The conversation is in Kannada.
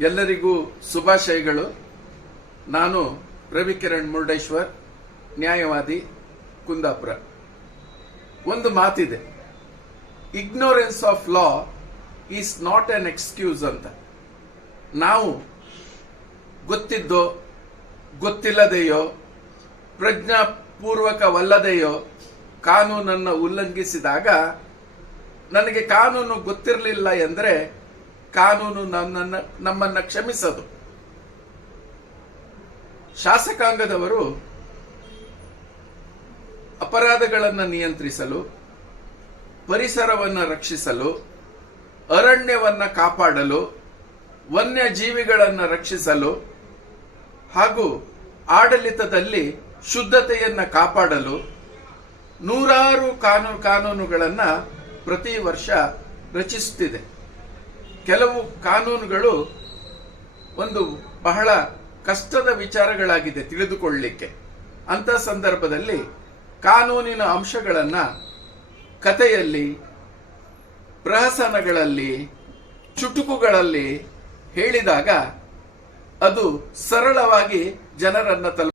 ಎಲ್ಲರಿಗೂ ಶುಭಾಶಯಗಳು. ನಾನು ರವಿಕಿರಣ್ ಮುರುಡೇಶ್ವರ್, ನ್ಯಾಯವಾದಿ, ಕುಂದಾಪುರ. ಒಂದು ಮಾತಿದೆ. Ignorance of law is not an excuse ಅಂತ. ನಾವು ಗೊತ್ತಿದ್ದೋ, ಗೊತ್ತಿಲ್ಲದೆಯೋ, ಪ್ರಜ್ಞಾಪೂರ್ವಕವಲ್ಲದೆಯೋ ಕಾನೂನನ್ನು ಉಲ್ಲಂಘಿಸಿದಾಗ, ನನಗೆ ಕಾನೂನು ಗೊತ್ತಿರಲಿಲ್ಲ ಎಂದರೆ ಕಾನೂನು ನನ್ನನ್ನು, ನಮ್ಮನ್ನ ಕ್ಷಮಿಸದು. ಶಾಸಕಾಂಗದವರು ಅಪರಾಧಗಳನ್ನು ನಿಯಂತ್ರಿಸಲು, ಪರಿಸರವನ್ನು ರಕ್ಷಿಸಲು, ಅರಣ್ಯವನ್ನು ಕಾಪಾಡಲು, ವನ್ಯಜೀವಿಗಳನ್ನು ರಕ್ಷಿಸಲು ಹಾಗೂ ಆಡಳಿತದಲ್ಲಿ ಶುದ್ಧತೆಯನ್ನು ಕಾಪಾಡಲು ನೂರಾರು ಕಾನೂನು ಕಾನೂನುಗಳನ್ನು ಪ್ರತಿ ವರ್ಷ ರಚಿಸುತ್ತಿದೆ ಕೆಲವು ಕಾನೂನುಗಳು ಒಂದು ಬಹಳ ಕಷ್ಟದ ವಿಚಾರಗಳಾಗಿದೆ ತಿಳಿದುಕೊಳ್ಳಲಿಕ್ಕೆ ಅಂತ ಸಂದರ್ಭದಲ್ಲಿ ಕಾನೂನಿನ ಅಂಶಗಳನ್ನ ಕಥೆಯಲ್ಲಿ, ಪ್ರಹಸನಗಳಲ್ಲಿ, ಚುಟುಕುಗಳಲ್ಲಿ ಹೇಳಿದಾಗ ಅದು ಸರಳವಾಗಿ ಜನರನ್ನ ತಲುಪ